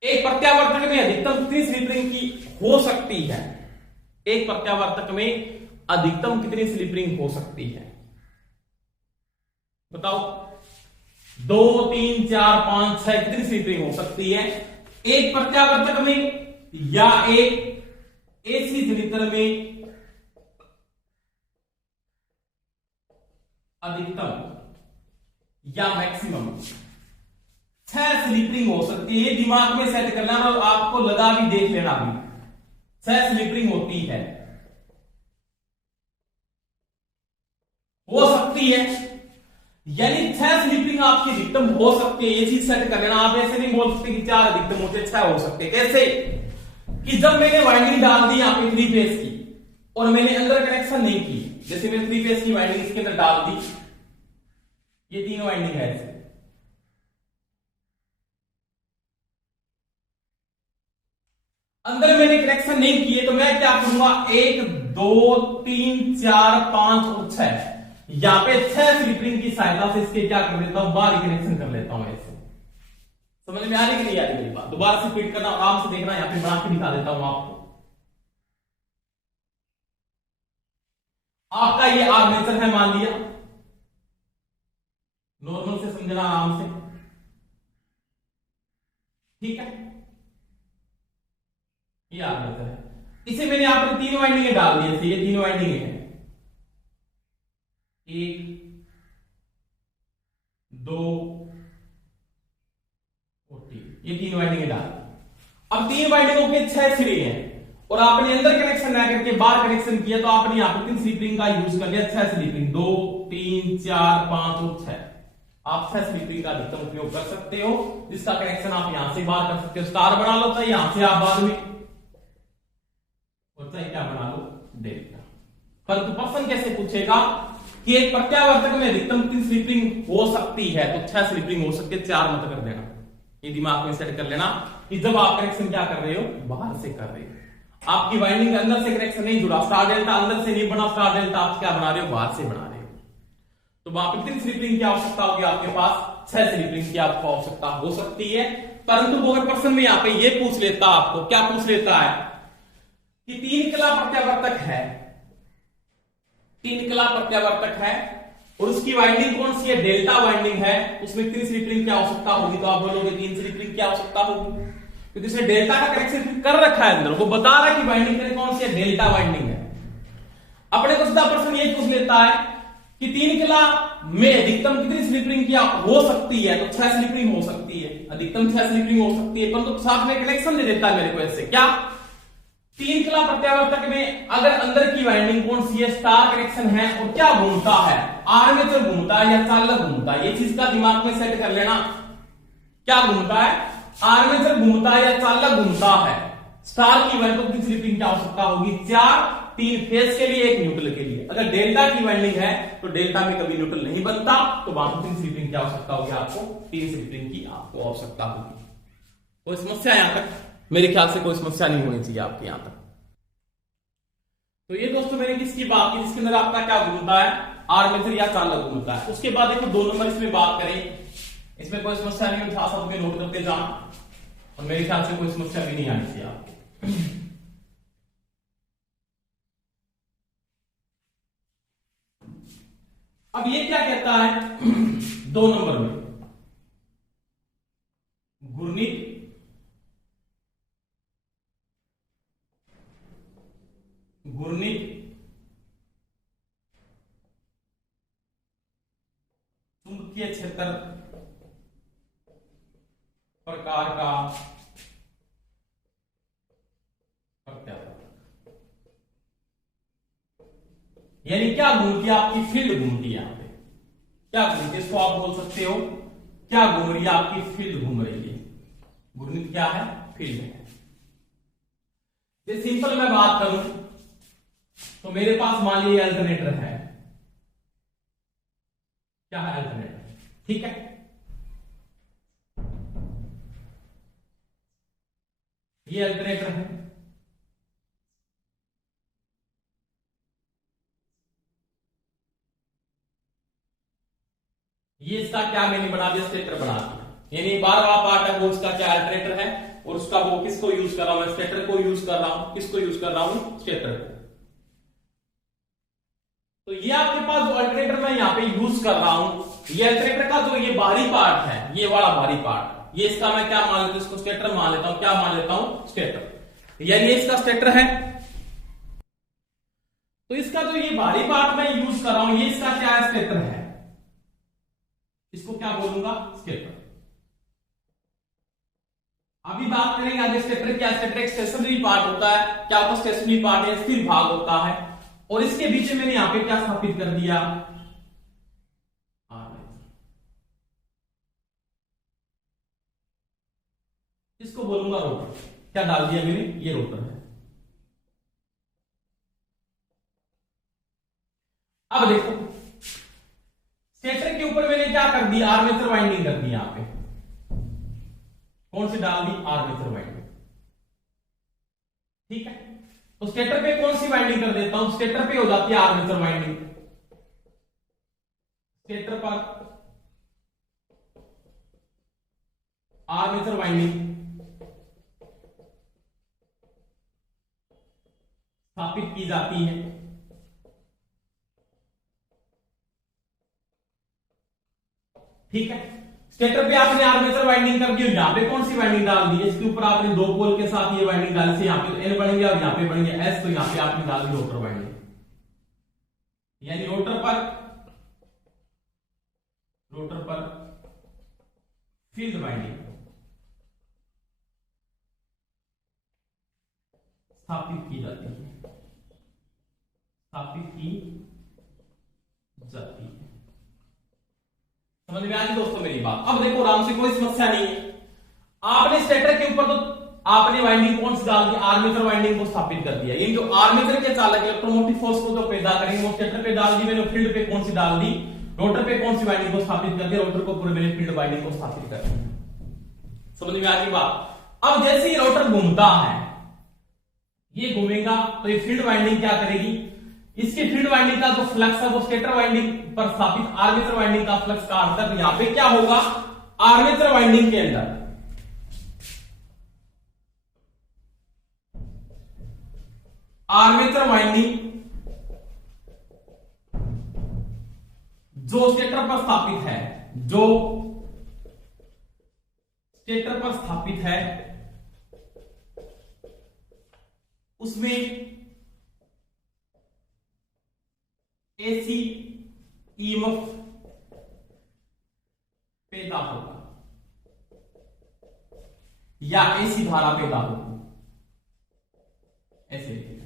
एक प्रत्यावर्तक में अधिकतम कितनी स्लिप रिंग की हो सकती है, एक प्रत्यावर्तक में अधिकतम कितनी स्लिप रिंग हो सकती है, बताओ। 2 3 4 5 6 कितनी स्लिप रिंग हो सकती है एक प्रत्यावर्तक में, या एक एसी जनित्र में अधिकतम या मैक्सिमम 6 स्लिप रिंग हो सकती है। ये दिमाग में सेट करना और आपको लगा भी देख लेना भी, 6 स्लिप रिंग होती है, हो सकती है, यानी 6 स्लिप रिंग आपकी अधिकतम हो सकती है। ये चीज सेट कर लेना। आप ऐसे नहीं बोल सकते कि 4 अधिकतम होते, 6 हो सकते। कैसे, कि जब मैंने वाइंडिंग डाल दी यहाँ पे 3 फेज की और मैंने अंदर कनेक्शन नहीं की, जैसे मैंने 3 फेज की वाइंडिंग इसके अंदर डाल दी, ये 3 वाइंडिंग है ऐसे, अंदर मैंने कनेक्शन नहीं किए, तो मैं क्या करूंगा, 1 2 3 4 5 और 6, यहां पे 6 स्लिप रिंग की सहायता से इसके क्या कर लेता हूं, बाहरी कनेक्शन कर लेता हूं ऐसे। समझ में आ रही कि नहीं आ रही मेरी बात, दोबारा से फिट करना, आराम से देखना, यहां पे बना के दिखा देता हूं आपको। आपका ये आर्मेचर है मान लिया, नॉर्मल से समझना आराम से, ठीक है। ये आर्मेचर है, इसे मैंने यहां पर 3 वाइंडिंग डाल दी, ये 3 वाइंडिंग है, 1 2 और 3, ये 3 वाइंडिंग डाल दी। अब 3 वाइंडिंगों के 6 सिरे हैं और आपने अंदर कनेक्शन ना करके बाहर कनेक्शन किया, तो आपने यहां पर 3 स्लिप रिंग का यूज कर लिया, 6 स्लिप रिंग, 2 3 4 5 और 6। आप 6 स्लिप रिंग का अधिकतम उपयोग कर सकते हो, जिसका कनेक्शन आप यहां से बाहर कर सकते हो, स्टार बना लो, चाहे यहां से आप बाद में, और चाहे क्या बना लो, डेल्टा। परंतु प्रश्न कैसे पूछेगा कि एक प्रत्यावर्तक में अधिकतम कितनी स्लिप रिंग हो सकती है, तो 6 स्लिप रिंग हो सकती है, 4 मत कर देना। ये दिमाग में सेट कर लेना कि जब आप कनेक्शन क्या कर रहे हो, बाहर से कर रहे हो, आपकी वाइंडिंग के अंदर से कनेक्शन नहीं जुड़ा, स्टार डेल्टा अंदर से नहीं बना, स्टार डेल्टा आप क्या बना रहे हो, बाहर से बना रहे हो, तो वहां पर कितनी स्लिप रिंग की आवश्यकता होगी, आपके पास 6 स्लिप रिंग की आपको आवश्यकता हो सकती है। परंतु वो अगर प्रश्न में यहाँ पे ये पूछ लेता, आपको क्या पूछ लेता है कि 3 कला प्रत्यावर्तक है, 3 कला प्रत्यावर्तक है और उसकी वाइंडिंग कौन सी है, डेल्टा वाइंडिंग है, उसमें कितनी स्लिप रिंग की आवश्यकता होगी, तो आप बोलोगे 3 स्लिप रिंग की आवश्यकता होगी, क्योंकि उसने डेल्टा का कनेक्शन कर रखा है अंदर, वो बता रहा है कि वाइंडिंग कौन सी है, डेल्टा वाइंडिंग है। अपने को सीधा प्रश्न ये पूछ लेता है कि 3 कला में अधिकतम कितनी स्लिप रिंग की हो सकती है, तो 6 स्लिप रिंग हो सकती है, अधिकतम 6 स्लिप रिंग हो सकती है, परंतु साथ में कनेक्शन दे देता है मेरे को ऐसे, क्या 3 कला प्रत्यावर्तक में अगर अंदर की वाइंडिंग कौन सी है, स्टार कनेक्शन है और क्या घूमता है, आर्मेचर घूमता है या चालक घूमता है, ये चीज का दिमाग में सेट कर लेना, क्या घूमता है, आर्मेचर घूमता है या चालक घूमता है, स्टार की वाइंडिंग की स्लिप रिंग की आवश्यकता होगी 4, 3 फेज के लिए, 1 न्यूट्रल के लिए। अगर डेल्टा की वाइंडिंग है तो डेल्टा में कभी न्यूट्रल नहीं बनता, तो वहां 3 स्लिप रिंग की आवश्यकता होगी, आपको 3 स्लिप रिंग की आपको आवश्यकता होगी। कोई समस्या यहां तक, मेरे ख्याल से कोई समस्या नहीं होनी चाहिए आपके यहां तक। तो ये दोस्तों मैंने किसकी बात की, जिसके अंदर आपका क्या घूमता है, आर्मेचर या चालक घूमता है। उसके बाद देखो 2 नंबर इसमें बात करें, इसमें कोई समस्या नहीं, साथ साथ में नोट करते जाना, और मेरे ख्याल से कोई समस्या भी नहीं आनी चाहिए आपको। अब ये क्या कहता है 2 नंबर में, घूर्णित चुंबकीय क्षेत्र प्रकार का प्रत्यावर्तक, यानी क्या घूमती है, आपकी फील्ड घूमती है, यहां पे क्या घूमती है, इसको आप बोल सकते हो क्या घूम रही है, आपकी फील्ड घूम रही है, घूर्णित क्या है, फील्ड है। ये सिंपल मैं बात करूं तो मेरे पास मान लीजिए अल्टरनेटर है, क्या है, अल्टरनेटर, ठीक है, ये अल्टरनेटर है, ये इसका क्या मैंने बना दिया, स्टेटर बना दिया, यानी 12वां पार्ट है वो इसका क्या अल्टरनेटर है, और उसका वो किसको यूज कर रहा हूं, स्टेटर को यूज कर रहा हूं, किसको यूज कर रहा हूं, स्टेटर को। तो ये आपके पास जो अल्टरनेटर मैं यहां पे यूज कर रहा हूं, ये अल्टरनेटर का जो ये बाहरी पार्ट है, ये वाला बाहरी पार्ट, ये इसका मैं क्या मान लेता हूं, इसको स्टेटर मान लेता हूं, क्या मान लेता हूं, स्टेटर, यानी ये इसका स्टेटर है। तो इसका जो ये बाहरी पार्ट मैं यूज कर रहा हूं, ये इसका क्या है, स्टेटर है, इसको क्या बोलूंगा, स्टेटर। अभी बात करेंगे आगे स्टेटर क्या, स्टेटर एक स्टेशनरी पार्ट होता है, क्या होता है, स्टेशनरी पार्ट है, स्थिर भाग होता है, और इसके बीच में मैंने यहां पे क्या स्थापित कर दिया, इसको बोलूंगा रोटर, क्या डाल दिया मैंने, ये रोटर है। अब देखो स्टेटर के ऊपर मैंने क्या कर दिया, आर्मेचर वाइंडिंग कर दी, यहां पे कौन सी डाल दी, आर्मेचर वाइंडिंग, ठीक है। तो स्टेटर पे कौन सी वाइंडिंग कर देता हूं, स्टेटर पे हो जाती है आर्मेचर वाइंडिंग, स्टेटर पर आर्मेचर वाइंडिंग स्थापित की जाती है, ठीक है। स्टेटर पे आपने आर्मेचर वाइंडिंग कर दी, यहां पे कौन सी वाइंडिंग डाल दी, इसके ऊपर आपने 2 पोल के साथ ये वाइंडिंग डाली थी, यहां पे तो N बनेंगे और यहां पे बनेंगे S, तो यहां पे आपने डाल दी रोटर वाइंडिंग, यानी रोटर पर फील्ड वाइंडिंग स्थापित की जाती है, समझ में आ गई दोस्तों मेरी बात। अब देखो आराम से, कोई समस्या नहीं है, आपने स्टेटर के ऊपर तो आपने वाइंडिंग कौन सी डाल दी, आर्मेचर वाइंडिंग को स्थापित कर दिया। ये जो आर्मेचर के चालक इलेक्ट्रोमोटिव फोर्स को जो पैदा करेंगे वो स्टेटर पे डाल दी मैंने, फील्ड पे कौन सी डाल दी, रोटर पे कौन सी वाइंडिंग को स्थापित कर दिया, रोटर को पूरे मैंने फील्ड वाइंडिंग को स्थापित कर दिया। समझ में आ गई बात। अब जैसे ही रोटर घूमता है, ये घूमेगा तो ये फील्ड वाइंडिंग क्या करेगी, इसके फील्ड वाइंडिंग का जो फ्लक्स है वो स्टेटर वाइंडिंग पर स्थापित आर्मेचर वाइंडिंग का फ्लक्स का अंतर यहां पे क्या होगा, आर्मेचर वाइंडिंग के अंदर आर्मेचर वाइंडिंग जो स्टेटर पर स्थापित है, जो स्टेटर पर स्थापित है उसमें एसी ईएमएफ पैदा होगा या एसी धारा पैदा होगी, ऐसे लिखेगा।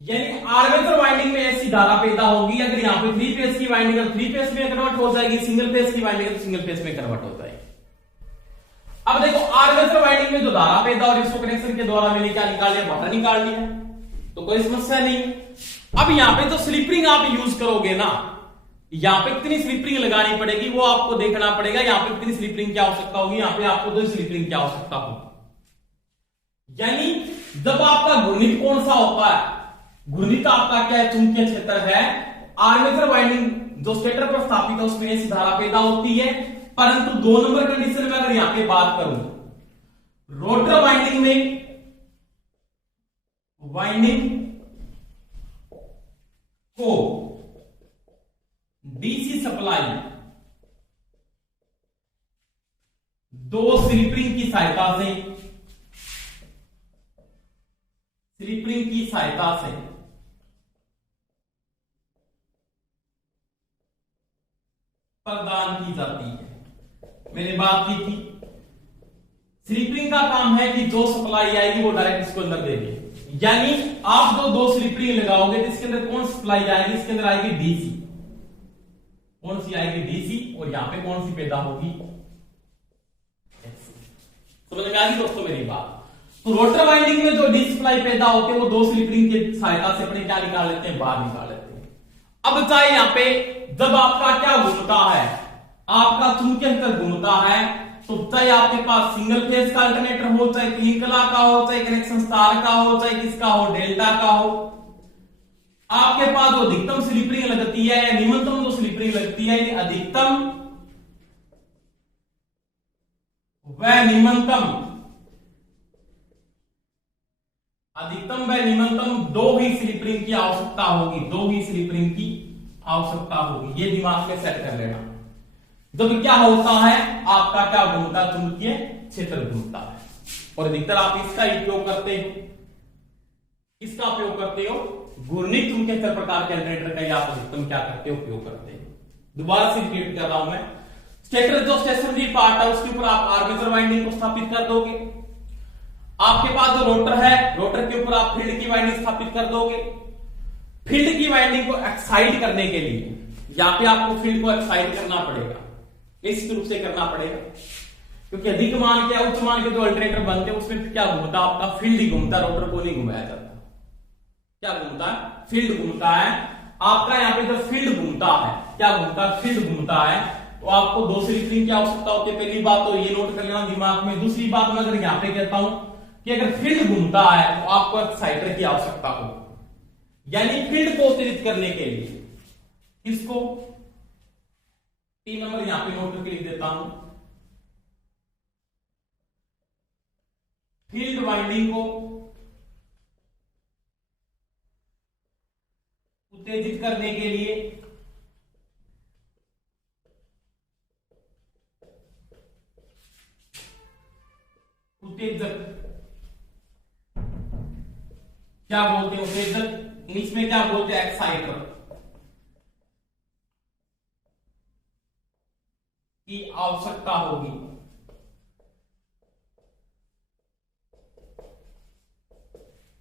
यानी आर्मेचर वाइंडिंग में एसी धारा पैदा होगी। अगर यहां पे 3 फेज की वाइंडिंग है 3 फेज में कन्वर्ट हो जाएगी, सिंगल फेज की वाइंडिंग है तो सिंगल फेज में कन्वर्ट हो जाएगी। अब देखो आर्मेचर वाइंडिंग में जो धारा पैदा और इसको कनेक्शन के द्वारा मैंने क्या निकाल लिया, वाटर निकाल लिया, तो कोई समस्या नहीं है। अब यहां पे तो स्लिप रिंग आप यूज करोगे ना, यहां पे कितनी स्लिप रिंग लगानी पड़ेगी वो आपको देखना पड़ेगा। यहां पे कितनी स्लिप रिंग की आवश्यकता होगी, यहां पे आपको 2 स्लिप रिंग की आवश्यकता होगी। यानी जब आपका घूर्णित कौन सा होता है, घूर्णित आपका क्या है, चुंबकीय क्षेत्र है। आर्मेचर वाइंडिंग जो स्टेटर पर स्थापित है उसमें ऐसी धारा पैदा होती है, परंतु 2 नंबर कंडीशन में अगर यहां पे बात करूं, रोटर वाइंडिंग में वाइंडिंग को डीसी सप्लाई 2 स्लिप रिंग की सहायता से, स्लिप रिंग की सहायता से प्रदान की जाती है। मैंने बात की थी स्लिप रिंग का काम है कि जो सप्लाई आएगी वो डायरेक्ट इसको अंदर देगी। यानी आप जो 2 स्लिप रिंग लगाओगे तो इसके अंदर कौन सप्लाई आएगी, इसके अंदर आएगी डीसी, कौन सी आएगी डीसी, और यहां पे कौन सी पैदा होगी, समझ में आ गई दोस्तों मेरी बात। तो रोटर वाइंडिंग में जो डीसी सप्लाई पैदा होती है वो 2 स्लिप रिंग की सहायता से अपने क्या निकाल लेते हैं, बाहर निकाल लेते हैं। अब चाहे यहां पे जब आपका क्या घूमता है, आपका चुंबकीय क्षेत्र घूमता है, तो चाहे आपके पास सिंगल फेज का अल्टरनेटर हो, चाहे क्लिंकला का हो, चाहे कनेक्शन स्टार का हो, चाहे किसका हो, डेल्टा का हो, आपके पास जो अधिकतम स्लिप रिंग लगती है या न्यूनतम जो स्लिप रिंग लगती है, अधिकतम व न्यूनतम, अधिकतम व न्यूनतम 2 ही स्लिप रिंग की आवश्यकता होगी, 2 ही स्लिप रिंग की आवश्यकता होगी। ये दिमाग में सेट कर लेना। जब क्या होता है, आपका क्या घूमता, चुंबकीय क्षेत्र घूमता है, और अधिकतर आप इसका उपयोग करते हो, इसका उपयोग करते हो, घूर्णित चुंबकीय क्षेत्र प्रकार के अल्टरनेटर का आप अधिकतम क्या करते हो, उपयोग करते हो। दोबारा से रिपीट कर रहा हूं मैं, स्टेटर जो स्टेशनरी पार्ट है उसके ऊपर आप आर्मेचर वाइंडिंग को स्थापित कर दोगे। आपके पास जो रोटर है, रोटर के ऊपर आप फील्ड की वाइंडिंग स्थापित कर दोगे। फील्ड की वाइंडिंग को एक्साइट करने के लिए यहां पे आपको फील्ड को एक्साइट करना पड़ेगा, इस रूप से करना पड़ेगा, क्योंकि अधिक मान के उच्च मान के जो अल्टरनेटर बनते हैं उसमें क्या घूमता, आपका फील्ड ही घूमता, रोटर को नहीं घुमाया जाता। क्या घूमता है, फील्ड घूमता है। आपका यहां पे जब फील्ड घूमता है, क्या घूमता है, फील्ड घूमता है, तो आपको 2 स्लिप रिंग की आवश्यकता होती है। पहली बात तो ये नोट कर लेना दिमाग में। दूसरी बात मैं अगर यहां पे कहता हूं कि अगर फील्ड घूमता है तो आपको एक्साइटर की आवश्यकता हो, यानी फील्ड को उत्तेजित करने के लिए इसको 3 नंबर यहां पे नोट करके लिख देता हूं, फील्ड वाइंडिंग को उत्तेजित करने के लिए उत्तेजक क्या बोलते हैं, उत्तेजक इंग्लिश में क्या बोलते हैं, एक्साइटर की आवश्यकता होगी।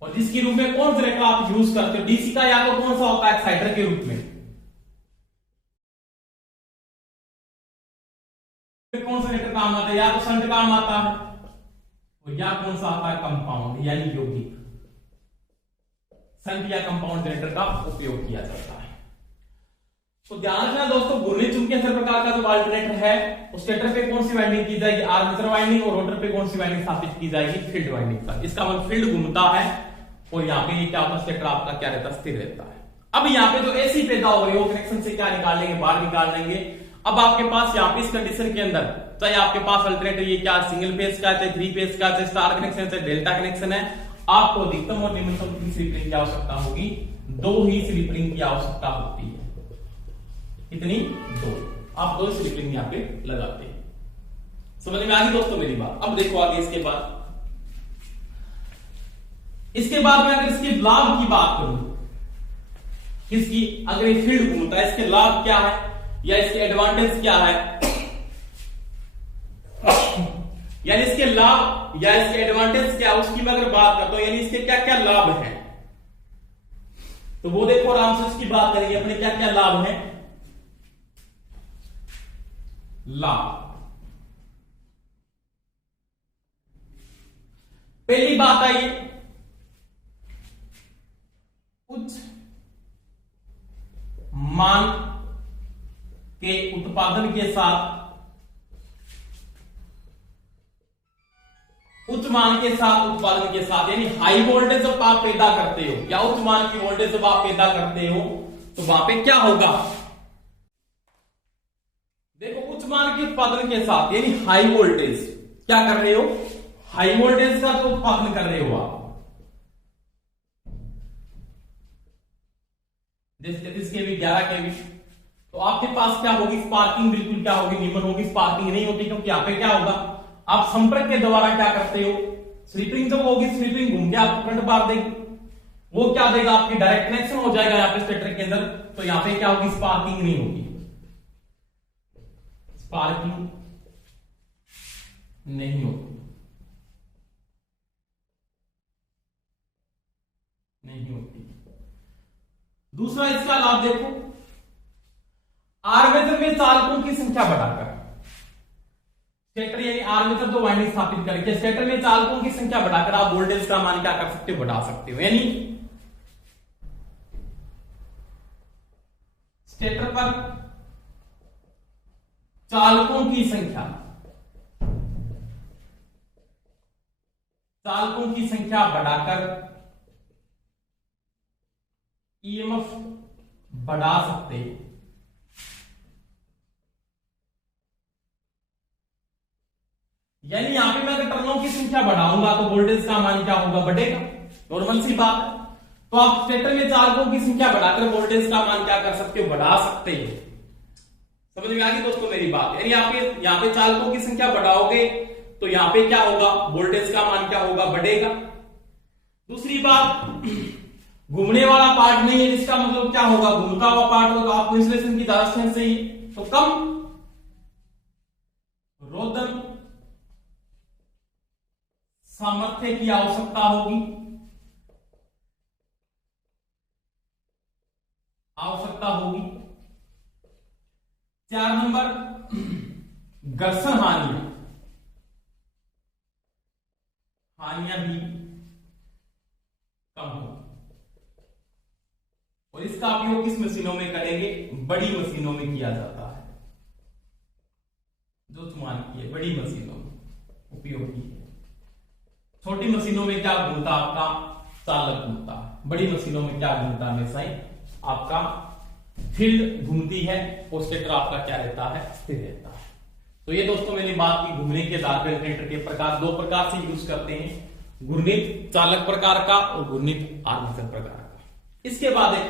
और जिसके रूप में कौन जनरेटर आप यूज करते हो, डीसी का, या तो कौन सा होता है, एक्साइटर के रूप में। कौन सा जनरेटर काम आता है, या तो शंट काम आता है, तो या कौन सा आता है, कंपाउंड यानी यौगिक, संट या कंपाउंड जनरेटर का उपयोग किया जाता है। तो ध्यान रखना दोस्तों, घूर्णी चुंबकीय असर प्रकार का जो अल्टरनेटर है, उस स्टेटर पे कौन सी वाइंडिंग की जाएगी, आर्मेचर वाइंडिंग, और रोटर पे कौन सी वाइंडिंग स्थापित की जाएगी, फील्ड वाइंडिंग का। इसका मतलब फील्ड घूमता है और यहाँ पे ये क्या होता है, स्टेटर आपका क्या रहता है, स्थिर रहता है। अब यहाँ पे जो एसी पैदा हो रही है वो कनेक्शन से क्या निकाल लेंगे, बाहर निकाल लेंगे। अब आपके पास यहाँ पे इस कंडीशन के अंदर, चाहे आपके पास अल्टरनेटर ये क्या सिंगल फेज का, चाहे 3 फेज का, चाहे स्टार कनेक्शन, चाहे डेल्टा कनेक्शन है, आपको अधिकतम और न्यूनतम कितनी स्लिप रिंग की आवश्यकता होगी, 2 ही स्लिप रिंग की आवश्यकता होती है। कितनी, 2। आप 2 स्लिप रिंग यहाँ पे लगाते हैं। समझ में आ गई दोस्तों मेरी बात। अब देखो आगे इसके बाद मैं अगर इसके लाभ की बात करूं, किसकी, अगर ये फील्ड घूमता है इसके लाभ क्या है या इसके एडवांटेज क्या है, यानी इसके लाभ या इसके एडवांटेज क्या है, उसकी मैं अगर बात करता हूं, यानी इसके क्या क्या लाभ है, तो वो देखो आराम से इसकी बात करेंगे अपने क्या क्या लाभ है। लाभ, पहली बात आई उच्च मान के उत्पादन के साथ, उच्च मान के साथ उत्पादन के साथ, यानी हाई वोल्टेज जब आप पैदा करते हो या उच्च मान की वोल्टेज जब आप पैदा करते हो तो वहां पे क्या होगा, देखो उच्च मान के उत्पादन के साथ यानी हाई वोल्टेज क्या कर रहे हो, हाई वोल्टेज का जो उत्पादन कर रहे हो आप, जैसे 33 केवी 11 केवी, तो आपके पास क्या होगी, स्पार्किंग बिल्कुल क्या होगी, निम्न होगी, स्पार्किंग नहीं होती, क्योंकि यहाँ पे क्या होगा, आप संपर्क के द्वारा क्या करते हो, स्लिपिंग जब होगी, स्लिपिंग घूम के आपको करंट मार देगी, वो क्या देगा, आपकी डायरेक्ट कनेक्शन हो जाएगा यहाँ पे स्टेटर के अंदर, तो यहाँ पे क्या होगी, स्पार्किंग नहीं होगी, स्पार्किंग नहीं होगी, नहीं होती। दूसरा इसका लाभ देखो, आर्मेचर में चालकों की संख्या बढ़ाकर, स्टेटर यानी आर्मेचर तो वाइंडिंग स्थापित करके स्टेटर में चालकों की संख्या बढ़ाकर आप वोल्टेज का मान क्या कर सकते हो, बढ़ा सकते हो, यानी स्टेटर पर चालकों की संख्या, चालकों की संख्या बढ़ाकर ईएमएफ बढ़ा सकते हैं। यानी यहां पे मैं अगर टर्नों की संख्या बढ़ाऊंगा तो वोल्टेज का मान क्या होगा, बढ़ेगा, नॉर्मल सी बात है। तो आप स्टेटर में चालकों की संख्या बढ़ाकर वोल्टेज का मान क्या कर सकते हो, बढ़ा सकते हैं। समझ में आ गई दोस्तों मेरी बात, यानी आप यहां पे चालकों की संख्या बढ़ाओगे तो यहां पे क्या होगा, वोल्टेज का मान क्या होगा, बढ़ेगा। दूसरी बात, घूमने वाला पार्ट नहीं है, इसका मतलब क्या होगा, घूमता हुआ पार्ट होगा, आपको इंसुलेशन की दास्तान से ही तो कम रोधन सामर्थ्य की आवश्यकता होगी, आवश्यकता होगी। 4 नंबर, घर्षण हानियां भी कम होगी। और इसका उपयोग किस मशीनों में करेंगे, बड़ी मशीनों में किया जाता है, जो मान की है बड़ी मशीनों में उपयोग की है। छोटी मशीनों में क्या घूमता, आपका चालक घूमता, बड़ी मशीनों में क्या घूमता, हमेशा ही आपका फील्ड घूमती है और स्टेटर आपका क्या रहता है, स्थिर रहता है। तो ये दोस्तों मैंने बात की घूमने के आधार पर अल्टरनेटर के प्रकार, 2 प्रकार से यूज करते हैं, घूर्णित चालक प्रकार का और घूर्णित आर्मेचर प्रकार का। इसके बाद एक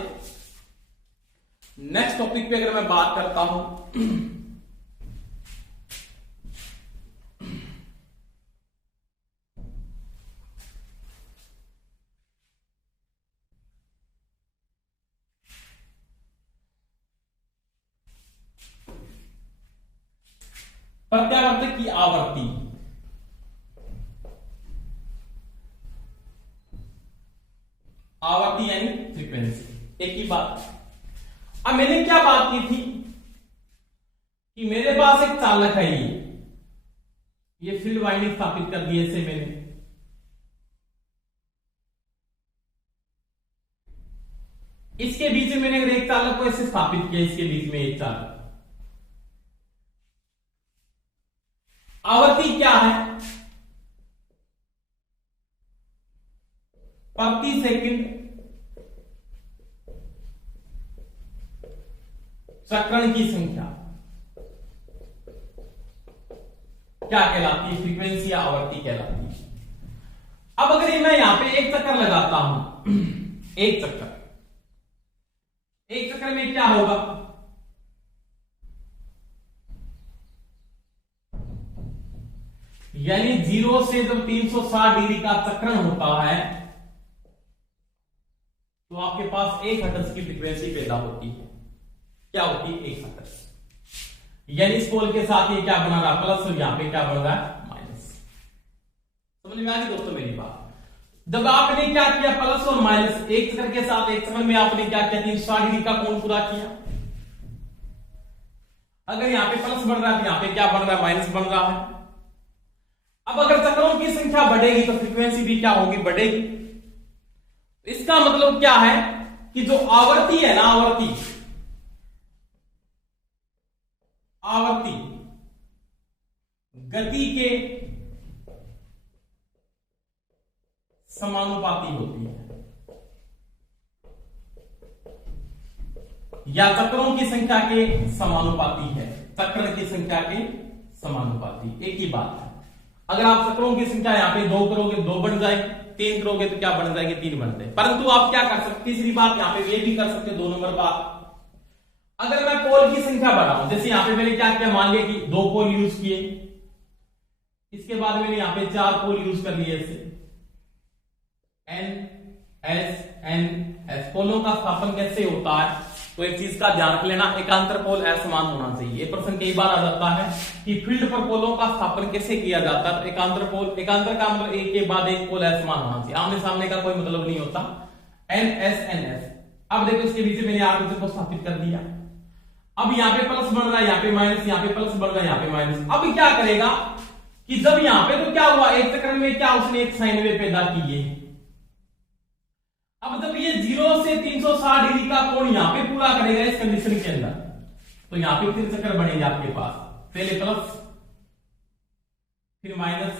नेक्स्ट टॉपिक पे अगर मैं बात करता हूं, प्रत्यावर्तक की आवृत्ति। आवृत्ति यानी फ्रीक्वेंसी, एक ही बात। अब मैंने क्या बात की थी कि मेरे पास एक चालक है, ये फील्ड वाइंडिंग स्थापित कर दी ऐसे मैंने। इसके बीच में मैंने एक चालक को ऐसे स्थापित किया, इसके बीच में एक चालक। आवृत्ति क्या है? प्रति सेकंड चक्रण की संख्या क्या कहलाती है? फ्रीक्वेंसी या आवृत्ति कहलाती है। अब अगर ये मैं यहां पे एक चक्कर लगाता हूं, एक चक्कर में क्या होगा? यानी 0 से जब 360 डिग्री का चक्रण होता है तो आपके पास 1 हर्ट्ज की फ्रीक्वेंसी पैदा होती है। क्या होती है? 1 हर्ट्ज। यानी इस पोल के साथ ये क्या बना रहा? प्लस, और यहां पे क्या बन रहा है? माइनस। समझ में आ गई दोस्तों मेरी बात? जब आपने क्या किया? प्लस और माइनस एक चक्कर के साथ एक समय में आपने क्या किया? 360 डिग्री का कोण पूरा किया। अगर यहां पे प्लस बढ़ रहा है तो यहां पे क्या बन रहा है? माइनस बन रहा है। अब अगर चक्रों की संख्या बढ़ेगी तो फ्रीक्वेंसी भी क्या होगी? बढ़ेगी। इसका मतलब क्या है कि जो आवृत्ति है ना, आवृत्ति गति के समानुपाती होती है, या चक्रों की संख्या के समानुपाती है। चक्र की संख्या के समानुपाती एक ही बात है। अगर आप चक्रों की संख्या यहां पे 2 करोगे 2 बन जाएगी, 3 करोगे तो क्या बन जाएगी? 3 बन जाएगी। परंतु आप क्या कर सकते? तीसरी बात यहां पे ये भी कर सकते, 2 नंबर बात, अगर मैं पोल की संख्या बढ़ाऊं, जैसे यहां पे मैंने क्या किया? मान लिया कि 2 पोल यूज किए, इसके बाद मैंने यहां पे 4 पोल यूज कर लिए ऐसे N पोलों का स्थापन कैसे होता है? तो एक चीज का ध्यान रख लेना, एकांतर पोल असमान होना चाहिए। ये प्रश्न कई बार आ जाता है कि फील्ड पर पोलों का स्थापन कैसे किया जाता है? एकांतर का मतलब एक के बाद एक पोल असमान होना चाहिए, आमने सामने का कोई मतलब नहीं होता। NS। अब देखो इसके बीच में मैंने आर्मेचर को स्थापित कर दिया। अब यहां पे प्लस बढ़ रहा है, यहां पे माइनस, यहां पे प्लस बढ़ रहा है, यहां पे माइनस। अब क्या करेगा कि जब यहां पे तो क्या हुआ? एक चक्र में क्या उसने एक साइन वेव पैदा की है। अब जब ये 0 से 360 डिग्री का कोण यहां पे पूरा करेगा इस कंडीशन के अंदर, तो यहां पे 3 चक्कर बनेंगे आपके पास। पहले प्लस, फिर माइनस,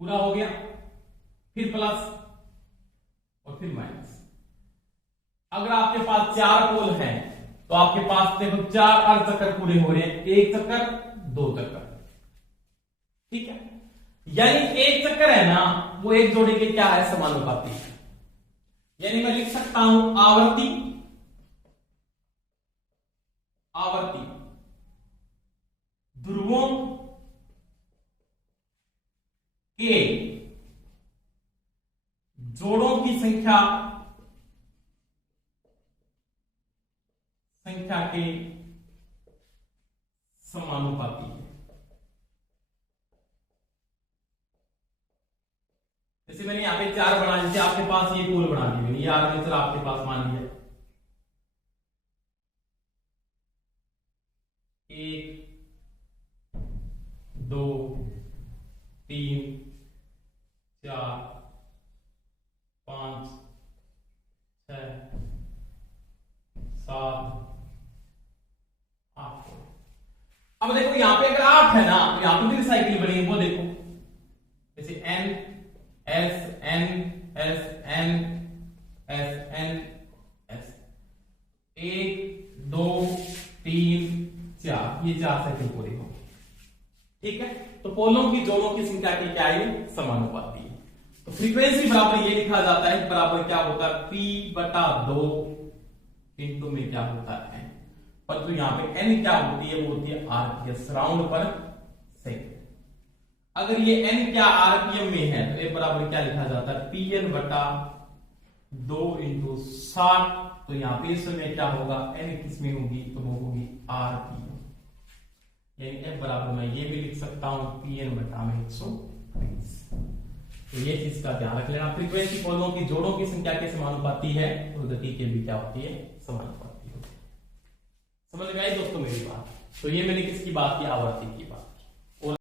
पूरा हो गया, फिर प्लस और फिर माइनस। अगर आपके पास 4 पोल हैं तो आपके पास देखो 4 अर्ध चक्कर पूरे हो रहे हैं, 1 चक्कर 2 चक्कर, ठीक है। यानी एक चक्कर है ना, वो एक जोड़ी के क्या है? समानुपाती। यानी मैं लिख सकता हूं आवृत्ति ध्रुवों के जोड़ों की संख्या के समानुपाती है। जैसे मैंने यहां पे 4 बना, जैसे आपके पास ये पोल बना दी मैंने, ये आर्मेचर आपके पास मान लिया 1 2 3 4 5 6 7 8। अब देखो यहां पे अगर 8 है ना, तो यहां पे भी साइकिल बनी है, वो देखो जैसे N S N S N S N S 1 2 3 4, ये 4 साइकिल पूरी हो, ठीक है। तो पोलों की जोड़ों की संख्या की क्या है? समानुपाती है। तो फ्रीक्वेंसी बराबर ये लिखा जाता है बराबर क्या होता है? P/2 इंटू में क्या होता है? पर तो यहां पे N क्या होती है? वो होती है RPS, राउंड पर सेकंड। अगर ये N क्या RPM में है तो ये बराबर क्या लिखा जाता है? PN/2 into 60। तो यहां पे इसमें क्या होगा? N किसमें होगी? तो वो होगी RPM। यानी F बराबर मैं ये भी लिख सकता हूं PN/120। तो ये चीज का ध्यान रख लेना। फ्रीक्वेंसी पोलों की जोड़ों की संख्या के समानुपाती है और गति के भी क्या होती है? समानुपाती होती है। समझ में आई दोस्तों मेरी बात? तो ये मैंने किसकी बात की? आवृत्ति की।